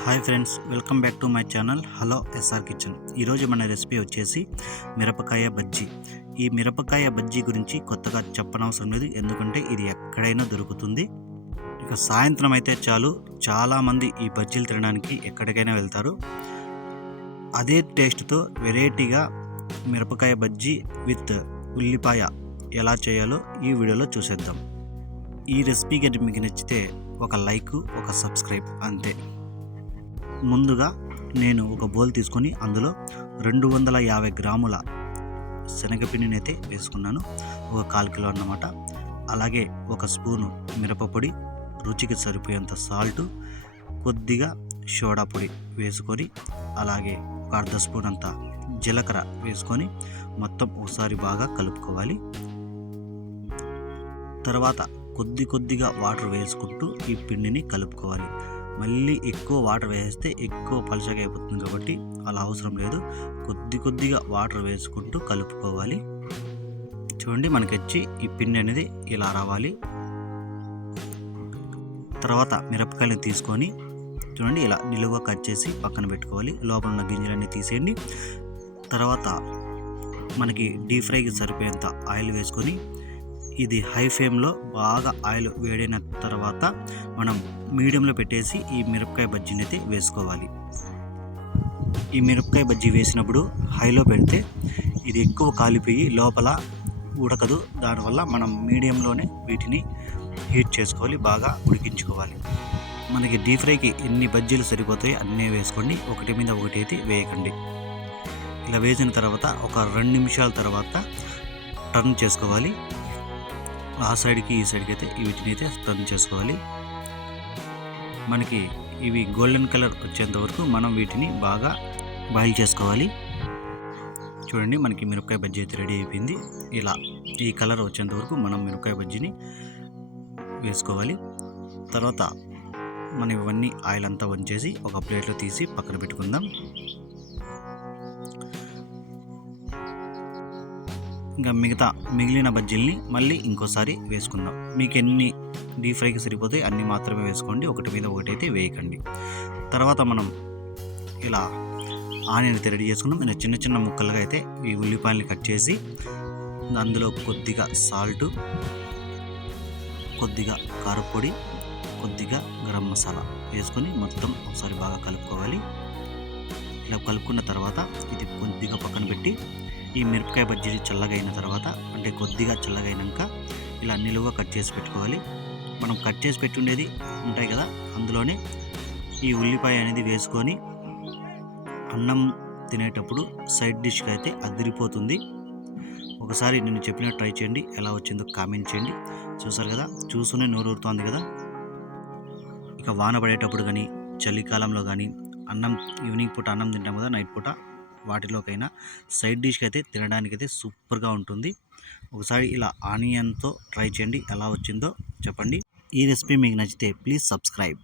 Hi friends welcome back to my channel hello SR kitchen. ఈరోజు మన recipe వచ్చేసి మిరపకాయ బజ్జీ. ఈ మిరపకాయ బజ్జీ గురించి కొత్తగా చెప్పనవసరం లేదు ఎందుకంటే ఇది ఎక్కడైనా దొరుకుతుంది. ఇక సాయంత్రం అయితే చాలు చాలామంది ఈ బజ్జీలు తినడానికి ఎక్కడికైనా వెళ్తారు. అదే టేస్ట్తో వెరైటీగా మిరపకాయ బజ్జీ విత్ ఉల్లిపాయ ఎలా చేయాలో ఈ వీడియోలో చూసేద్దాం. ఈ రెసిపీ కనుక మీకు నచ్చితే ఒక లైక్ ఒక సబ్స్క్రైబ్ అంతే. ముందుగా నేను ఒక బౌల్ తీసుకొని అందులో రెండు వందల యాభై గ్రాముల శనగపిండిని అయితే వేసుకున్నాను. ఒక కాల్ కిలో అన్నమాట. అలాగే ఒక స్పూను మిరపపొడి రుచికి సరిపోయేంత సాల్ట్ కొద్దిగా సోడా పొడి వేసుకొని అలాగే ఒక అర్ధ స్పూన్ అంత జీలకర్ర వేసుకొని మొత్తం ఒకసారి బాగా కలుపుకోవాలి. తర్వాత కొద్ది కొద్దిగా వాటర్ వేసుకుంటూ ఈ పిండిని కలుపుకోవాలి. మళ్ళీ ఎక్కువ వాటర్ వేస్తే ఎక్కువ పలుచగా అయిపోతుంది కాబట్టి అలా అవసరం లేదు. కొద్ది కొద్దిగా వాటర్ వేసుకుంటూ కలుపుకోవాలి. చూడండి మనకి వచ్చి ఈ పిండి అనేది ఇలా రావాలి. తర్వాత మిరపకాయలు తీసుకొని చూడండి ఇలా నిలువుగా కట్ చేసి పక్కన పెట్టుకోవాలి. లోపల ఉన్న గింజలన్నీ తీసేయండి. తర్వాత మనకి డీప్ ఫ్రైకి సరిపోయేంత ఆయిల్ వేసుకొని ఇది హై ఫ్లేమ్లో బాగా ఆయిల్ వేడైన తర్వాత మనం మీడియంలో పెట్టేసి ఈ మిరపకాయ బజ్జీని అయితే వేసుకోవాలి. ఈ మిరపకాయ బజ్జీ వేసినప్పుడు హైలో పెడితే ఇది ఎక్కువ కాలిపోయి లోపల ఉడకదు. దానివల్ల మనం మీడియంలోనే వీటిని హీట్ చేసుకోవాలి బాగా ఉడికించుకోవాలి. మనకి డీప్ ఫ్రైకి ఎన్ని బజ్జీలు సరిపోతాయి అన్నీ వేసుకోండి. ఒకటి మీద ఒకటి అయితే వేయకండి. ఇలా వేసిన తర్వాత ఒక రెండు నిమిషాల తర్వాత టర్న్ చేసుకోవాలి. ఆ సైడ్కి ఈ సైడ్కి అయితే వీటిని అయితే టర్న్ చేసుకోవాలి. మనకి ఇవి గోల్డెన్ కలర్ వచ్చేంత వరకు మనం వీటిని బాగా బాయిల్ చేసుకోవాలి. చూడండి మనకి మిరపకాయ బజ్జీ అయితే రెడీ అయిపోయింది. ఇలా ఈ కలర్ వచ్చేంత వరకు మనం మిరపకాయ బజ్జీని వేసుకోవాలి. తర్వాత మనం ఇవన్నీ ఆయిల్ అంతా వంచేసి ఒక ప్లేట్లో తీసి పక్కన పెట్టుకుందాం. ఇంకా మిగతా మిగిలిన బజ్జీల్ని మళ్ళీ ఇంకోసారి వేసుకుందాం. మీకు ఎన్ని డీప్ ఫ్రైకి సరిపోతాయి అన్ని మాత్రమే వేసుకోండి. ఒకటి మీద ఒకటి అయితే వేయకండి. తర్వాత మనం ఇలా ఆనియన్ అయితే రెడీ చేసుకున్నాం ఇలా చిన్న చిన్న ముక్కలుగా అయితే ఈ ఉల్లిపాయల్ని కట్ చేసి అందులో కొద్దిగా సాల్ట్ కొద్దిగా కారపొడి కొద్దిగా గరం మసాలా వేసుకొని మొత్తం ఒకసారి బాగా కలుపుకోవాలి. ఇలా కలుపుకున్న తర్వాత ఇది కొద్దిగా పక్కన పెట్టి ఈ మిరపకాయ బజ్జీ చల్లగా అయిన తర్వాత అంటే కొద్దిగా చల్లగా అయినాక ఇలా నిలువుగా కట్ చేసి పెట్టుకోవాలి. మనం కట్ చేసి పెట్టుండేది ఉంటాయి కదా అందులోనే ఈ ఉల్లిపాయ అనేది వేసుకొని అన్నం తినేటప్పుడు సైడ్ డిష్కి అయితే అదిరిపోతుంది. ఒకసారి నేను చెప్పినట్టు ట్రై చేయండి ఎలా వచ్చిందో కామెంట్ చేయండి. చూసారు కదా చూస్తూనే నోరూరుతోంది కదా. ఇక వాన పడేటప్పుడు కానీ చలికాలంలో కానీ అన్నం ఈవినింగ్ పూట అన్నం తింటాం కదా నైట్ పూట. వాటిలోకైనా సైడ్ డిష్కి అయితే తినడానికి అయితే సూపర్గా ఉంటుంది. ఒకసారి ఇలా ఆనియన్తో ట్రై చేయండి ఎలా వచ్చిందో చెప్పండి. ఈ రెసిపీ మీకు నచ్చితే ప్లీజ్ సబ్స్క్రైబ్.